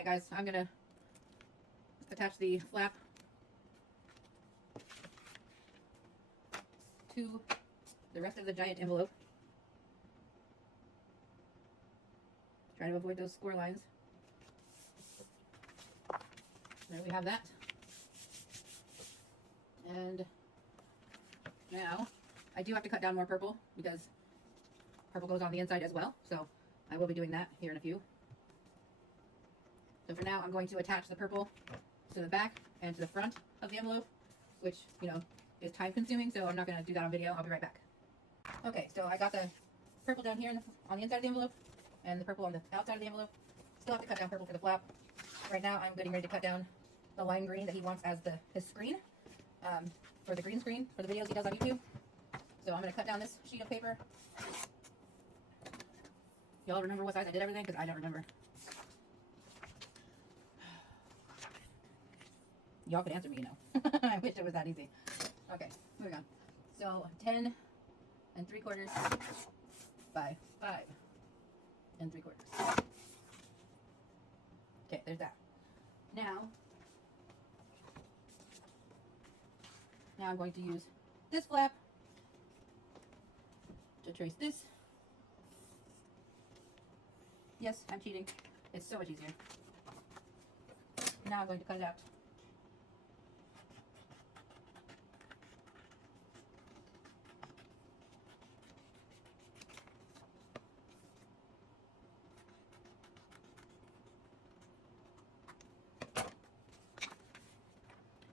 Alright guys, I'm gonna attach the flap to the rest of the giant envelope. Trying to avoid those score lines. There we have that. And now I do have to cut down more purple because purple goes on the inside as well. So I will be doing that here in a few. So for now, I'm going to attach the purple to the back and to the front of the envelope, which, you know, is time consuming. So I'm not going to do that on video. I'll be right back. Okay, so I got the purple down here on the inside of the envelope and the purple on the outside of the envelope. Still have to cut down purple for the flap. Right now, I'm getting ready to cut down the lime green that he wants as his screen, for the green screen for the videos he does on YouTube. So I'm going to cut down this sheet of paper. Y'all remember what size I did everything? Because I don't remember. Y'all could answer me, you know. I wish it was that easy. Okay, moving on. So 10 3/4 by 5 3/4. Okay, there's that. Now I'm going to use this flap to trace this. Yes, I'm cheating. It's so much easier. Now I'm going to cut it out.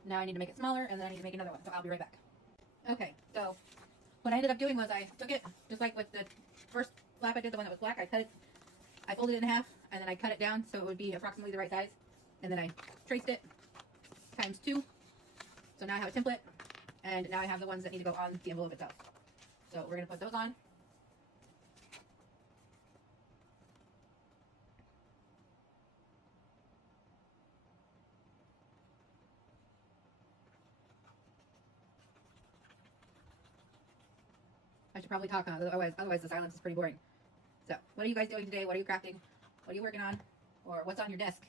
Now I need to make it smaller, and then I need to make another one, so I'll be right back. Okay, so what I ended up doing was I took it, just like with the first flap I did, the one that was black, I folded it in half, and then I cut it down so it would be approximately the right size, and then I traced it times 2, so now I have a template, and now I have the ones that need to go on the envelope itself. So we're going to put those on. I should probably talk, otherwise the silence is pretty boring. So, what are you guys doing today? What are you crafting? What are you working on? Or what's on your desk?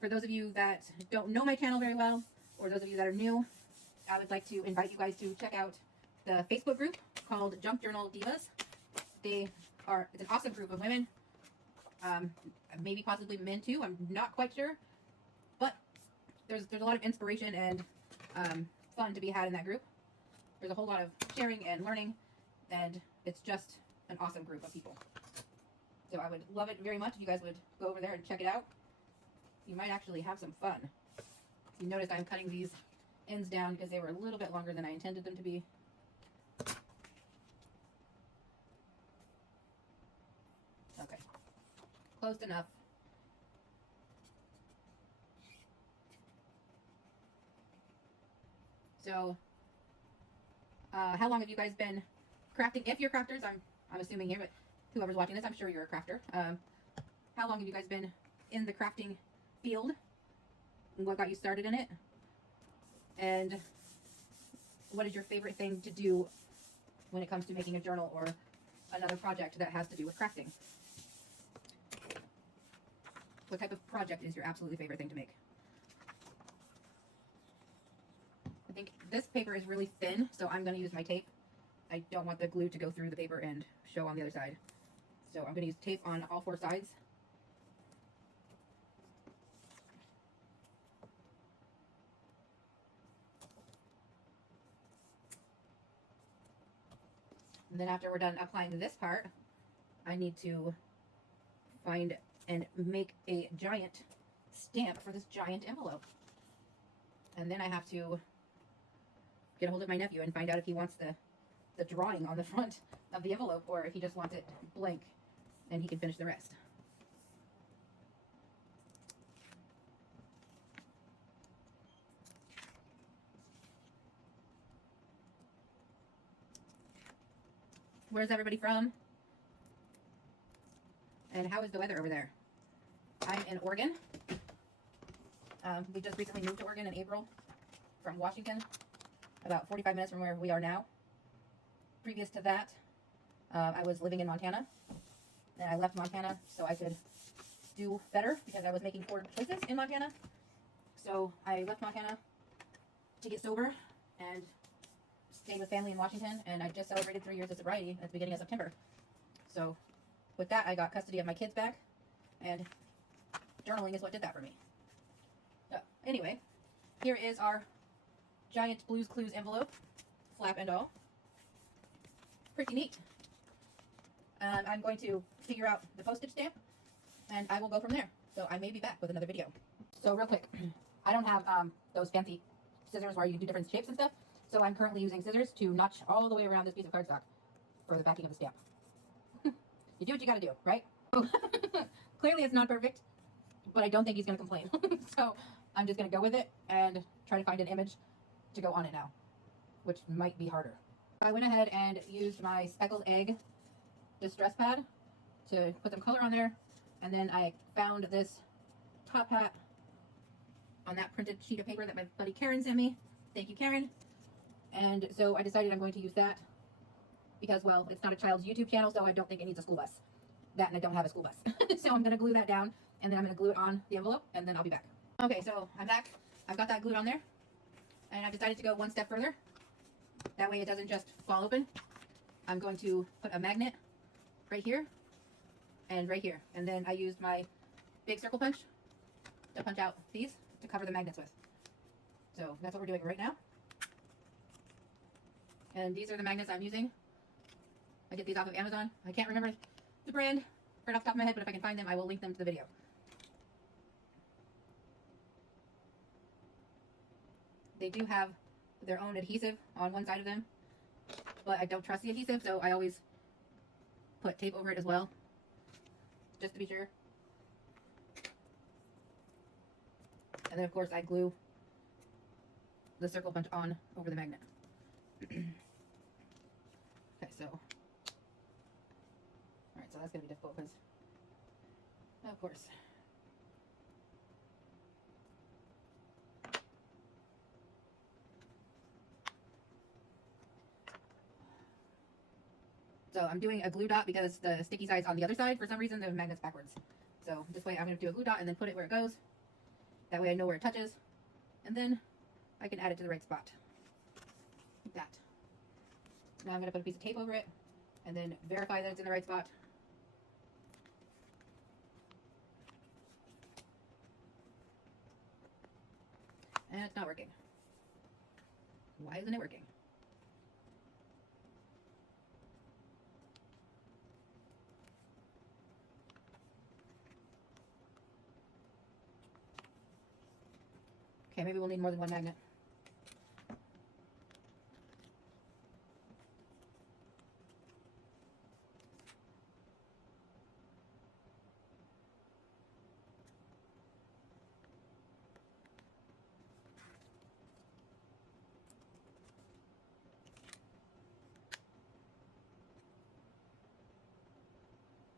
For those of you that don't know my channel very well, or those of you that are new, I would like to invite you guys to check out the Facebook group called Junk Journal Divas. It's an awesome group of women, maybe possibly men too, I'm not quite sure, but there's a lot of inspiration and fun to be had in that group. There's a whole lot of sharing and learning, and it's just an awesome group of people. So I would love it very much if you guys would go over there and check it out. You might actually have some fun. You noticed I'm cutting these ends down because they were a little bit longer than I intended them to be. Okay, close enough. So, how long have you guys been crafting? If you're crafters, I'm assuming here, but whoever's watching this, I'm sure you're a crafter. How long have you guys been in the crafting field? And what got you started in it? And what is your favorite thing to do when it comes to making a journal or another project that has to do with crafting? What type of project is your absolutely favorite thing to make? I think this paper is really thin, so I'm going to use my tape. I don't want the glue to go through the paper and show on the other side. So I'm going to use tape on all 4 sides. And then after we're done applying this part, I need to find and make a giant stamp for this giant envelope. And then I have to get a hold of my nephew and find out if he wants the drawing on the front of the envelope, or if he just wants it blank and he can finish the rest. Where's everybody from? And how is the weather over there? I'm in Oregon. We just recently moved to Oregon in April from Washington, about 45 minutes from where we are now. Previous to that, I was living in Montana, and I left Montana so I could do better because I was making poor choices in Montana. So I left Montana to get sober and stayed with family in Washington, and I just celebrated 3 years of sobriety at the beginning of September. So with that, I got custody of my kids back, and journaling is what did that for me. So anyway, here is our giant Blues Clues envelope, flap and all. Pretty neat. I'm going to figure out the postage stamp, and I will go from there. So I may be back with another video. So real quick, I don't have those fancy scissors where you can do different shapes and stuff. So I'm currently using scissors to notch all the way around this piece of cardstock for the backing of the stamp. You do what you gotta do, right? Clearly it's not perfect, but I don't think he's gonna complain. So I'm just gonna go with it and try to find an image to go on it now, which might be harder. I went ahead and used my speckled egg distress pad to put some color on there, and then I found this top hat on that printed sheet of paper that my buddy Karen sent me. Thank you, Karen. And so I decided I'm going to use that because, well, it's not a child's YouTube channel, so I don't think it needs a school bus. That, and I don't have a school bus. So I'm going to glue that down, and then I'm going to glue it on the envelope, and then I'll be back. Okay, so I'm back. I've got that glued on there, and I've decided to go one step further. That way it doesn't just fall open. I'm going to put a magnet right here and right here. And then I used my big circle punch to punch out these to cover the magnets with. So that's what we're doing right now. And these are the magnets I'm using. I get these off of Amazon. I can't remember the brand right off the top of my head, but if I can find them, I will link them to the video. They do have their own adhesive on one side of them, but I don't trust the adhesive, so I always put tape over it as well, just to be sure. And then of course I glue the circle punch on over the magnet. Okay, so alright, so that's gonna be difficult because of course so I'm doing a glue dot because the sticky side's on the other side. For some reason the magnet's backwards. So this way I'm going to do a glue dot and then put it where it goes. That way I know where it touches. And then I can add it to the right spot. Like that. Now I'm going to put a piece of tape over it and then verify that it's in the right spot. And it's not working. Why isn't it working? Okay, maybe we'll need more than one magnet.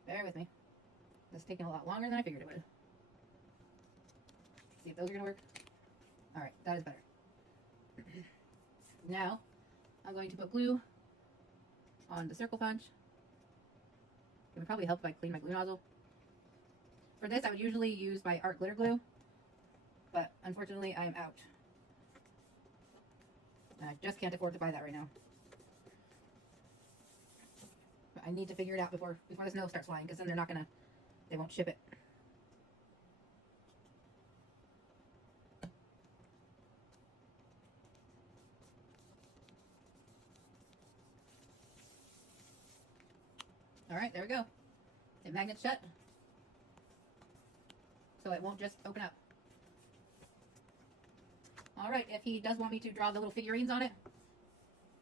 Bear with me. This is taking a lot longer than I figured it would. See if those are going to work. Alright, that is better. Now, I'm going to put glue on the circle punch. It would probably help if I clean my glue nozzle. For this, I would usually use my art glitter glue, but unfortunately, I'm out. And I just can't afford to buy that right now. But I need to figure it out before the snow starts flying, because then they won't ship it. Alright, there we go. It magnets shut, so it won't just open up. Alright, if he does want me to draw the little figurines on it,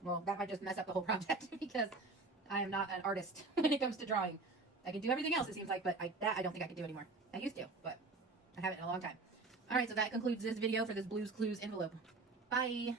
well, that might just mess up the whole project because I am not an artist when it comes to drawing. I can do everything else, it seems like, but I don't think I can do anymore. I used to, but I haven't in a long time. Alright, so that concludes this video for this Blues Clues envelope. Bye!